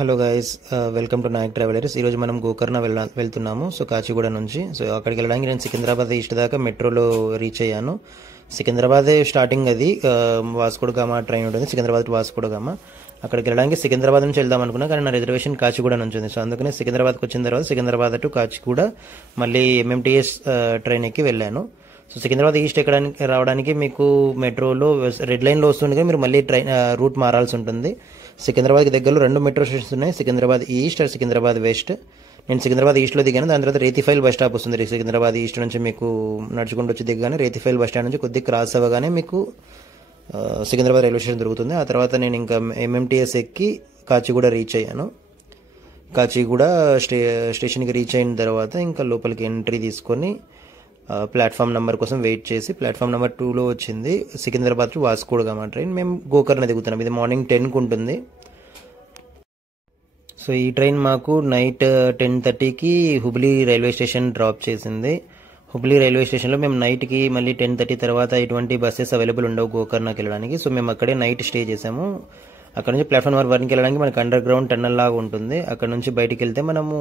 Hello guys, welcome to Nayak travellers. ఈరోజు మనం గోకర్ణ వెళ్తున్నాము. సో కాచిగూడ నుంచి. సో అక్కడికి వెళ్ళడానికి నేను సికింద్రాబాద్ ఈస్ట్ దాకా మెట్రోలో రీచ్ అయ్యాను. సికింద్రాబాద్ స్టార్టింగ్ అది వాస్కోడ గామా ట్రైన్ ఉంటుంది, సికింద్రాబాద్ టు వాస్కోడ గామా. అక్కడికి వెళ్ళడానికి సికింద్రాబాద్ నుంచి వెళ్దాం అనుకున్నా, కానీ నా రిజర్వేషన్ కాచిగూడ నుంచి ఉంది. సో అందుకనే సికింద్రాబాద్కి వచ్చిన తర్వాత సికింద్రాబాద్ టు కాచిగూడ మళ్ళీ ఎంఎంటీఎస్ ట్రైన్ ఎక్కి వెళ్ళాను. సో సికింద్రాబాద్ ఈస్ట్ ఎక్కడానికి రావడానికి మీకు మెట్రోలో రెడ్ లైన్లో వస్తుండగా మీరు మళ్ళీ ట్రైన్ రూట్ మారాల్సి ఉంటుంది. సికింద్రాబాద్కి దగ్గరలో 2 మెట్రో స్టేషన్స్ ఉన్నాయి, Secunderabad east and Secunderabad west. నేను సికింద్రాబాద్ ఈస్ట్లో దిగాను. దాని తర్వాత రేతిఫైల్ బస్ స్టాప్ వస్తుంది. సికింద్రాబాద్ ఈస్ట్ నుంచి మీకు నడుచుకుంటూ వచ్చి దిగగానే రేతిఫైల్ బస్ స్టాండ్ నుంచి కొద్దిగా క్రాస్ అవ్వగానే మీకు సికింద్రాబాద్ రైల్వే స్టేషన్ దొరుకుతుంది. ఆ తర్వాత నేను ఇంకా ఎంఎంటీఎస్ ఎక్కి కాచిగూడ రీచ్ అయ్యాను. కాచిగూడ స్టేషన్కి రీచ్ అయిన తర్వాత ఇంకా లోపలికి ఎంట్రీ తీసుకొని ప్లాట్ఫామ్ నెంబర్ కోసం వెయిట్ చేసి ప్లాట్ఫామ్ నెంబర్ 2లో వచ్చింది సికింద్రాబాద్ టు వాస్కోడ గామా ట్రైన్. మేము గోకర్ణ దిగుతున్నాం. ఇది మార్నింగ్ 10కు ఉంటుంది. సో ఈ ట్రైన్ మాకు నైట్ 10:30కి హుబ్లీ రైల్వే స్టేషన్ డ్రాప్ చేసింది. హుబ్లీ రైల్వే స్టేషన్లో మేము నైట్కి మళ్ళీ 10:30 తర్వాత ఎటువంటి బస్సెస్ అవైలబుల్ ఉండవు గోకర్ణకి వెళ్ళడానికి. సో మేము అక్కడే నైట్ స్టే చేసాము. అక్కడ నుంచి ప్లాట్ఫామ్ నెంబర్ 1కి వెళ్ళడానికి మనకి అండర్ గ్రౌండ్ టన్నల్ లాగా ఉంటుంది. అక్కడ నుంచి బయటికి వెళ్తే మనము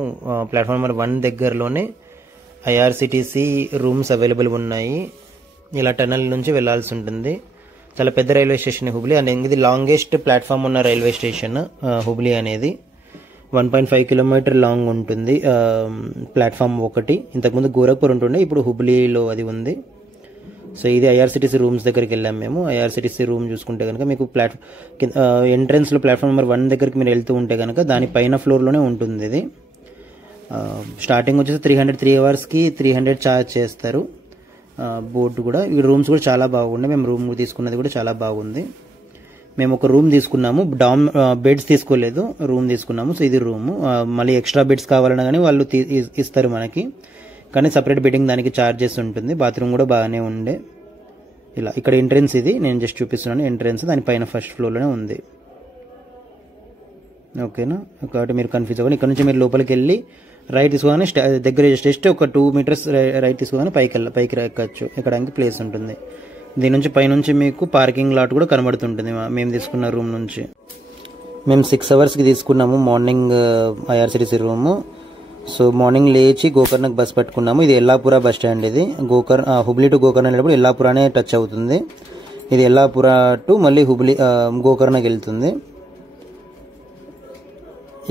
ప్లాట్ఫామ్ నెంబర్ 1 దగ్గరలోనే ఐఆర్సిటీసీ రూమ్స్ అవైలబుల్ ఉన్నాయి. ఇలా టన్నల్ నుంచి వెళ్లాల్సి ఉంటుంది. చాలా పెద్ద రైల్వే స్టేషన్ హుబ్లీ. అండ్ ఇది లాంగెస్ట్ ప్లాట్ఫామ్ ఉన్న రైల్వే స్టేషన్ హుబ్లీ అనేది. 1.5 కిలోమీటర్ లాంగ్ ఉంటుంది ప్లాట్ఫామ్ 1. ఇంతకుముందు గోరఖ్పూర్ ఉంటుండే, ఇప్పుడు హుబ్లీలో అది ఉంది. సో ఇది ఐఆర్సిటీసీ రూమ్స్ దగ్గరికి వెళ్ళాం మేము. ఐఆర్సిటీసీ రూమ్ చూసుకుంటే కనుక మీకు ఎంట్రన్స్లో ప్లాట్ఫామ్ నెంబర్ 1 దగ్గరికి మీరు వెళ్తూ ఉంటే కనుక దాని పైన ఫ్లోర్లోనే ఉంటుంది ఇది. స్టార్టింగ్ వచ్చేసి 3 అవర్స్కి 300 ఛార్జ్ చేస్తారు. బోర్డు కూడా ఈ రూమ్స్ కూడా చాలా బాగున్నాయి. మేము రూమ్ తీసుకున్నది కూడా చాలా బాగుంది. మేము ఒక రూమ్ తీసుకున్నాము, బెడ్స్ తీసుకోలేదు, రూమ్ తీసుకున్నాము. సో ఇది రూమ్. మళ్ళీ ఎక్స్ట్రా బెడ్స్ కావాలన్నా కానీ వాళ్ళు ఇస్తారు మనకి, కానీ సపరేట్ బెడ్డింగ్ దానికి ఛార్జెస్ ఉంటుంది. బాత్రూమ్ కూడా బాగానే ఉండే. ఇలా ఇక్కడ ఎంట్రెన్స్ ఇది నేను జస్ట్ చూపిస్తున్నాను. ఎంట్రెన్స్ దానిపైన ఫస్ట్ ఫ్లోర్లోనే ఉంది. ఓకేనా, కాబట్టి మీరు కన్ఫ్యూజ్ అవ్వండి. ఇక్కడ నుంచి మీరు లోపలికి వెళ్ళి రైట్ తీసుకోగానే దగ్గర జస్ట్ ఒక 2 మీటర్స్ రైట్ తీసుకోగానే పైకి ఎక్కచ్చు, ఎక్కడానికి ప్లేస్ ఉంటుంది. దీని నుంచి పైనుంచి మీకు పార్కింగ్ లాట్ కూడా కనబడుతుంటుంది మేము తీసుకున్న రూమ్ నుంచి. మేము 6 అవర్స్కి తీసుకున్నాము morning IRCTC room. So morning లేచి గోకర్ణకు బస్ పట్టుకున్నాము. ఇది ఎల్లాపుర బస్ స్టాండ్. ఇది హుబ్లీ టు గోకర్ణ వెళ్ళేటప్పుడు ఎల్లాపురానే టచ్ అవుతుంది. ఇది ఎల్లాపుర టు మళ్ళీ హుబ్లీ గోకర్ణకి వెళ్తుంది.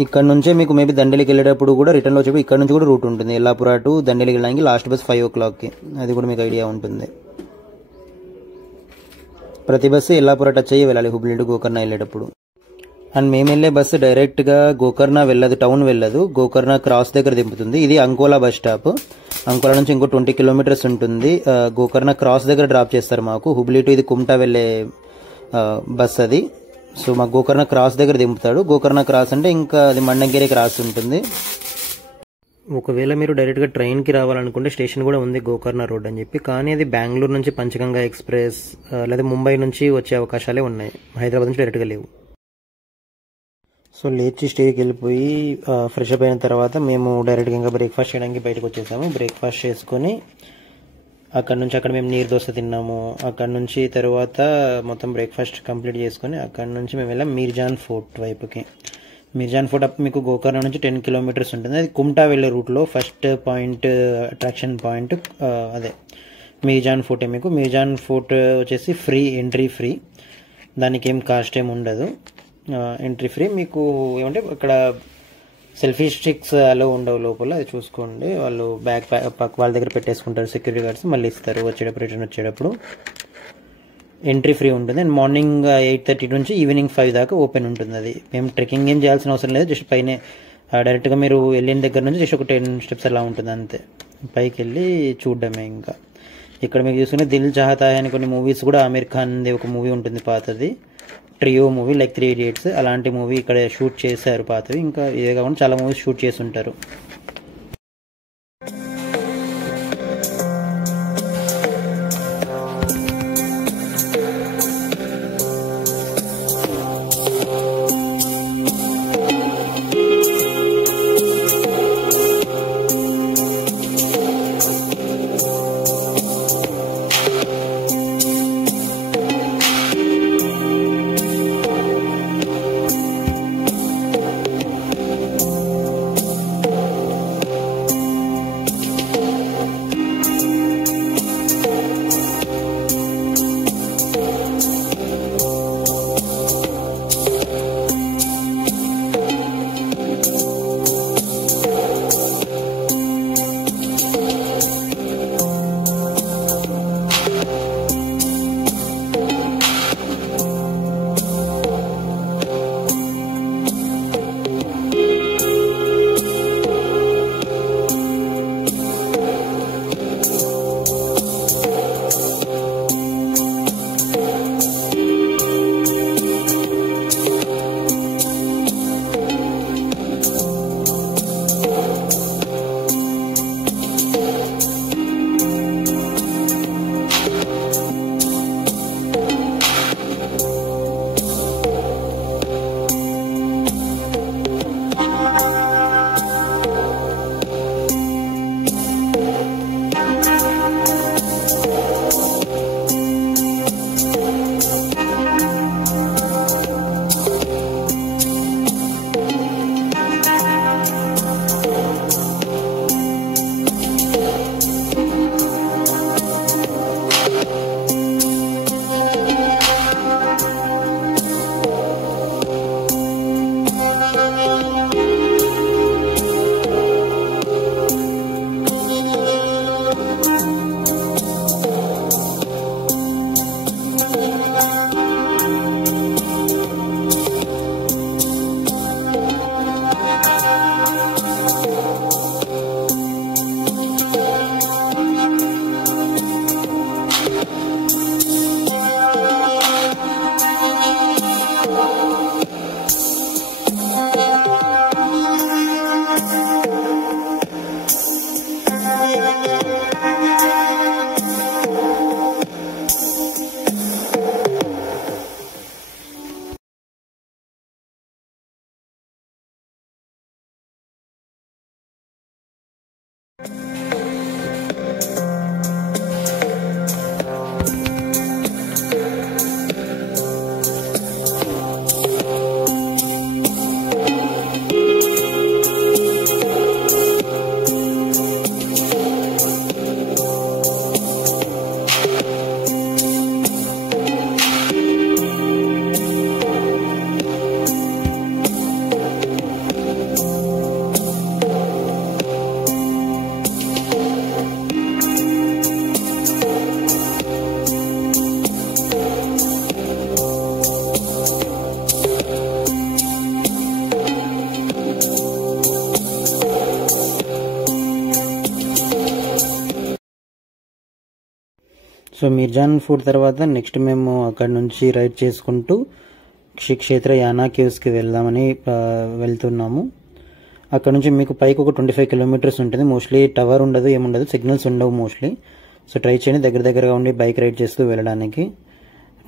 ఇక్కడ నుంచే మీకు మేబీ దండేలికి వెళ్ళేటప్పుడు కూడా రిటర్న్లో వచ్చేప్పుడు ఇక్కడ నుంచి కూడా రూట్ ఉంటుంది. ఎల్లాపుర టు దండేలికి వెళ్ళడానికి లాస్ట్ బస్ 5 o'clockకి. అది కూడా మీకు ఐడియా ఉంటుంది. ప్రతి బస్సు ఎల్లాపుర టచ్ అయ్యి వెళ్ళాలి హుబ్లీ టు గోకర్ణ వెళ్ళేటప్పుడు. అండ్ మేము వెళ్ళే బస్సు డైరెక్ట్గా గోకర్ణ వెళ్ళదు, టౌన్ వెళ్ళదు, గోకర్ణ క్రాస్ దగ్గర దింపుతుంది. ఇది అంకోలా బస్ స్టాప్. అంకోలా నుంచి ఇంకో 20 కిలోమీటర్స్ ఉంటుంది. గోకర్ణ క్రాస్ దగ్గర డ్రాప్ చేస్తారు మాకు. హుబ్లీ టు ఇది కుమ్టా వెళ్ళే బస్ అది. సో మాకు గోకర్ణ క్రాస్ దగ్గర దింపుతాడు. గోకర్ణ క్రాస్ అంటే ఇంకా అది మండంగిరి క్రాస్ ఉంటుంది. ఒకవేళ మీరు డైరెక్ట్గా ట్రైన్కి రావాలనుకుంటే స్టేషన్ కూడా ఉంది గోకర్ణ రోడ్ అని చెప్పి, కానీ అది బెంగళూరు నుంచి పంచగంగా ఎక్స్ప్రెస్ లేదా ముంబై నుంచి వచ్చే అవకాశాలే ఉన్నాయి, హైదరాబాద్ నుంచి డైరెక్ట్గా లేవు. సో లేచి స్టేకి వెళ్ళిపోయి ఫ్రెష్ అప్ అయిన తర్వాత మేము డైరెక్ట్గా ఇంకా బ్రేక్ఫాస్ట్ చేయడానికి బయటకు వచ్చేసాము. బ్రేక్ఫాస్ట్ చేసుకొని అక్కడ మేము నీరు దోశ తిన్నాము. అక్కడ నుంచి తర్వాత మొత్తం బ్రేక్ఫాస్ట్ కంప్లీట్ చేసుకొని అక్కడ నుంచి మేము వెళ్ళాం మీర్జాన్ ఫోర్ట్ వైపుకి. మీర్జాన్ ఫోర్ట్ మీకు గోకర్ణ నుంచి 10 కిలోమీటర్స్ ఉంటుంది. అది కుమ్టా వెళ్ళే రూట్లో ఫస్ట్ పాయింట్, అట్రాక్షన్ పాయింట్ అదే మీర్జాన్ ఫోర్ట్. మీకు మీర్జాన్ ఫోర్ట్ వచ్చేసి ఎంట్రీ ఫ్రీ, దానికి ఏం కాస్ట్ ఏమి ఉండదు, ఎంట్రీ ఫ్రీ. మీకు ఏమంటే అక్కడ సెల్ఫీ స్టిక్స్ అలా ఉండవు లోపల, అది చూసుకోండి. వాళ్ళు బ్యాగ్ వాళ్ళ దగ్గర పెట్టేసుకుంటారు సెక్యూరిటీ గార్డ్స్, మళ్ళీ ఇస్తారు వచ్చేటప్పుడు, రిటర్న్ వచ్చేటప్పుడు. ఎంట్రీ ఫ్రీ ఉంటుంది. అండ్ మార్నింగ్ 8:30 నుంచి ఈవినింగ్ 5 దాకా ఓపెన్ ఉంటుంది. అది మేము ట్రెక్కింగ్ ఏం చేయాల్సిన అవసరం లేదు, జస్ట్ పైనే డైరెక్ట్గా మీరు వెళ్ళిన దగ్గర నుంచి జస్ట్ ఒక 10 స్టెప్స్ అలా ఉంటుంది అంతే, పైకి వెళ్ళి చూడడమే. ఇంకా ఇక్కడ మీకు చూసుకునే దిల్ చాహతా హై అని కొన్ని మూవీస్ కూడా, ఆమిర్ ఖాన్ది ఒక మూవీ ఉంటుంది పాతది, ట్రియో మూవీ లైక్ 3 Idiots, అలాంటి మూవీ ఇక్కడ షూట్ చేశారు పాతవి. ఇంకా ఇదే కాకుండా చాలా మూవీస్ షూట్ చేసి ఉంటారు. సో మిర్జాన్ ఫోర్ట్ తర్వాత నెక్స్ట్ మేము అక్కడ నుంచి రైడ్ చేసుకుంటూ శ్రీ క్షేత్ర యానా కేవ్స్కి వెళ్దామని వెళ్తున్నాము. అక్కడ నుంచి మీకు పైకి ఒక 25 కిలోమీటర్స్ ఉంటుంది. మోస్ట్లీ టవర్ ఉండదు, ఏముండదు, సిగ్నల్స్ ఉండవు మోస్ట్లీ. సో ట్రై చేయండి దగ్గరగా ఉండి బైక్ రైడ్ చేస్తూ వెళ్ళడానికి.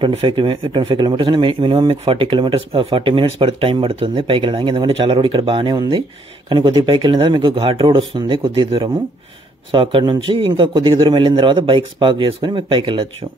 25 కిలోమీటర్స్ అంటే మినిమం మీకు 40 మినిట్స్ టైం పడుతుంది పైకి వెళ్ళడానికి. ఎందుకంటే చాలా రోడ్ ఇక్కడ బాగానే ఉంది, కానీ కొద్దిగా పైకి వెళ్ళిన తర్వాత మీకు ఘాట్ రోడ్ వస్తుంది కొద్ది దూరము. సో అక్కడ నుంచి ఇంకా కొద్దిగా దూరం వెళ్ళిన తర్వాత బైక్స్ పార్క్ చేసుకుని మీకు పైకి వెళ్ళొచ్చు.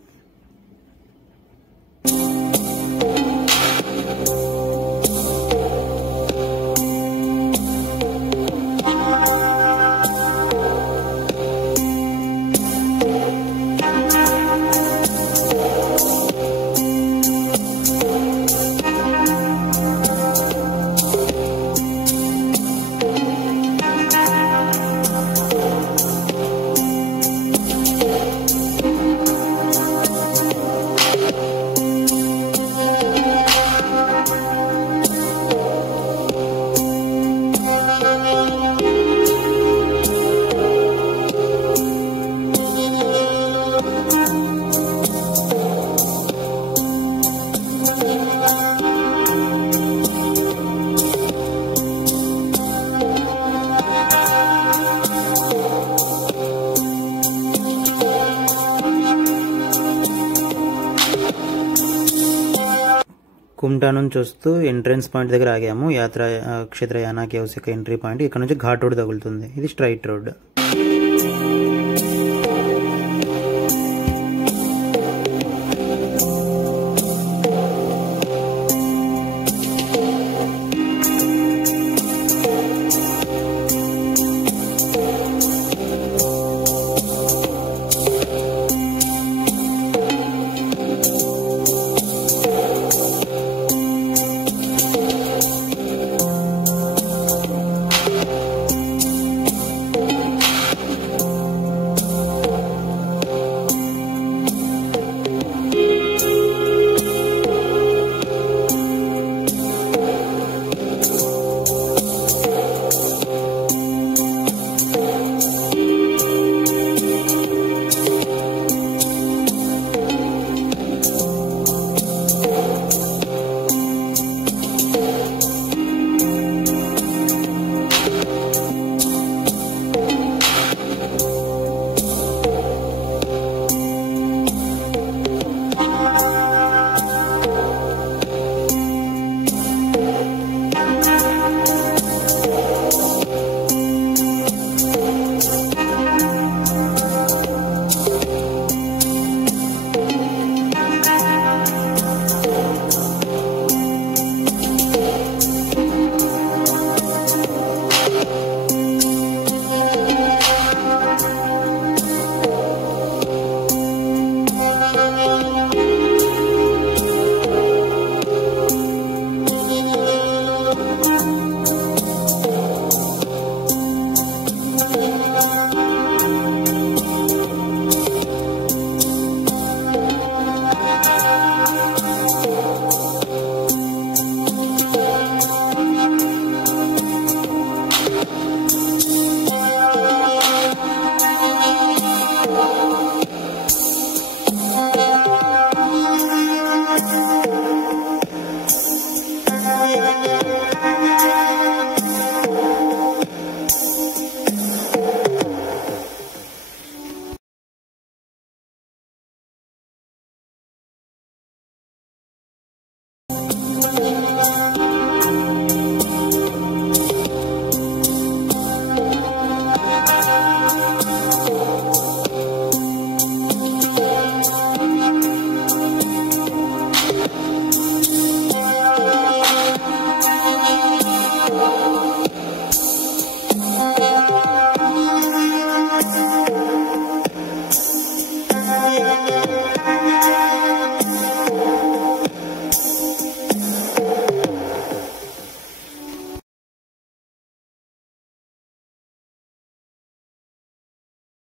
కుమ్టా నుంచి వస్తూ ఎంట్రన్స్ పాయింట్ దగ్గర ఆగాము. క్షేత్ర యానా కేవ్స్ యొక్క ఎంట్రీ పాయింట్. ఇక్కడ నుంచి ఘాట్ రోడ్ తగులుతుంది. ఇది స్ట్రైట్ రోడ్.